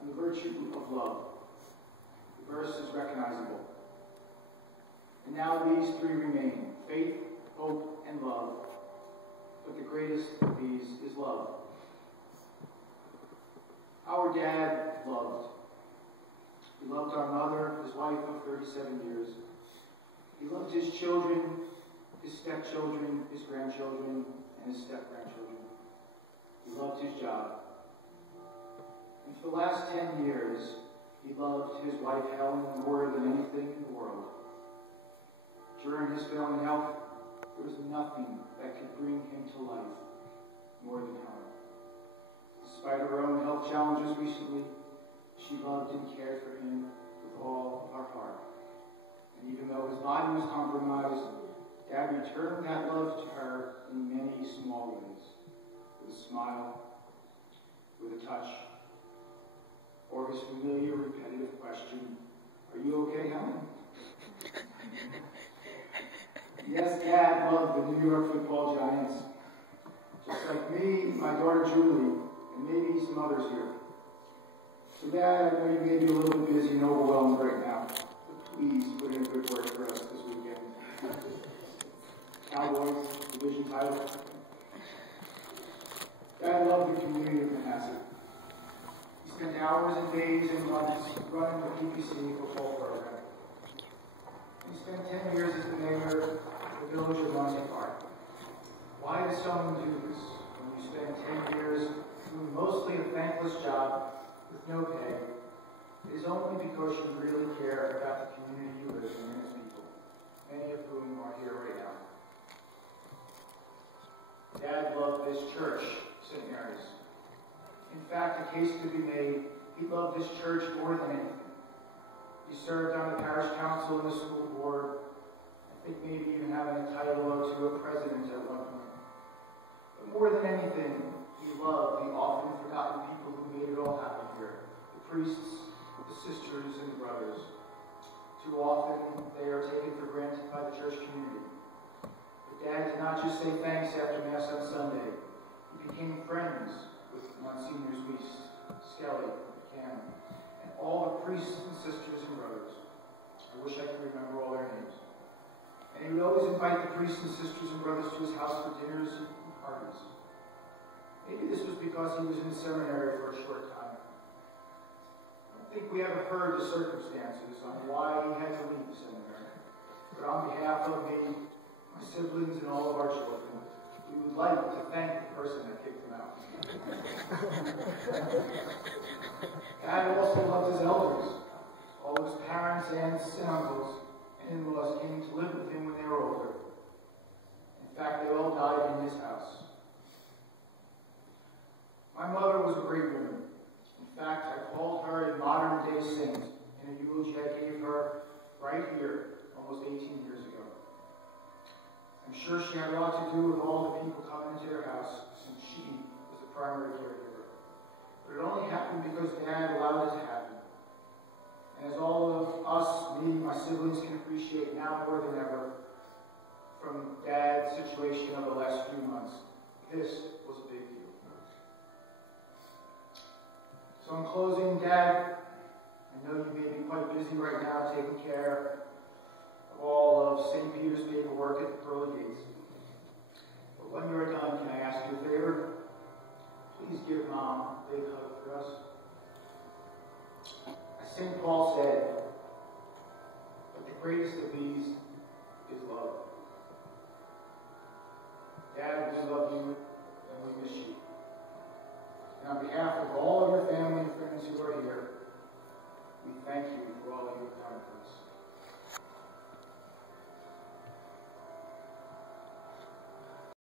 on the virtue of love. The verse is recognizable. And now these three remain: faith, hope, and love. But the greatest of these is love. Our dad loved. He loved our mother, his wife of 37 years. He loved his children, his stepchildren, his grandchildren, and his step-grandchildren. He loved his job. And for the last 10 years, he loved his wife Helen more than anything in the world. During his failing health, there was nothing that could bring him to life more than Helen. Despite her own health challenges recently, she loved and cared for him with all her heart. And even though his body was compromised, Dad returned that love to her in many small ways. With a smile, with a touch, or his familiar repetitive question, "Are you okay, Helen?" Yes, Dad loved the New York Football Giants. Just like me, my daughter Julie, and maybe some others here. So Dad, I know you may be a little bit busy and overwhelmed right now, but please put in a good word for us this weekend. Cowboys, division title. Dad loved the community of Manhasset. He spent hours and days and months running the PPC football program. He spent 10 years as the mayor of the village of Muncie Park. Why does someone do this when you spend 10 years doing mostly a thankless job with no pay? It is only because you really care about the community you live in and its people, many of whom are here right now. Dad loved this church, St. Mary's. In fact, a case could be made, he loved this church more than anything. He served on the parish council and the school board, I think maybe even having a title or two of president at one point. But more than anything, he loved the often forgotten people who made it all happen here. The priests, the sisters, and the brothers. Too often, they are taken for granted by the church community. But Dad did not just say thanks after Mass on Sunday. He became friends with Monsignors Weiss, Skelly, Cam, and all the priests and sisters and brothers. I wish I could remember all their names. And he would always invite the priests and sisters and brothers to his house for dinners and parties. Maybe this was because he was in seminary for a short time. I don't think we ever heard the circumstances on why he had to leave the seminary. But on behalf of me, my siblings, and all of our children, we would like to thank the person that kicked him out. Dad also loved his elders. All of his parents, aunts, and uncles, and in-laws came to live with him when they were older. In fact, they all died in his house. My mother was a great woman. In fact, I called her a modern-day saint in a eulogy I gave her right here almost 18 years ago. I'm sure she had a lot to do with all the people coming into their house, since she was the primary caregiver. But it only happened because Dad allowed it to happen. And as all of us, me, my siblings, can appreciate now more than ever, from Dad's situation of the last few months, this was a big deal. So in closing, Dad, I know you may be quite busy right now taking care of all of St. Peter's paperwork at the pearly gates. But when you're done, can I ask you a favor? Please give Mom a big hug for us. As St. Paul said, but the greatest of these is love. Dad, we love you and we miss you. And on behalf of all of your family and friends who are here, we thank you for all you have done for us.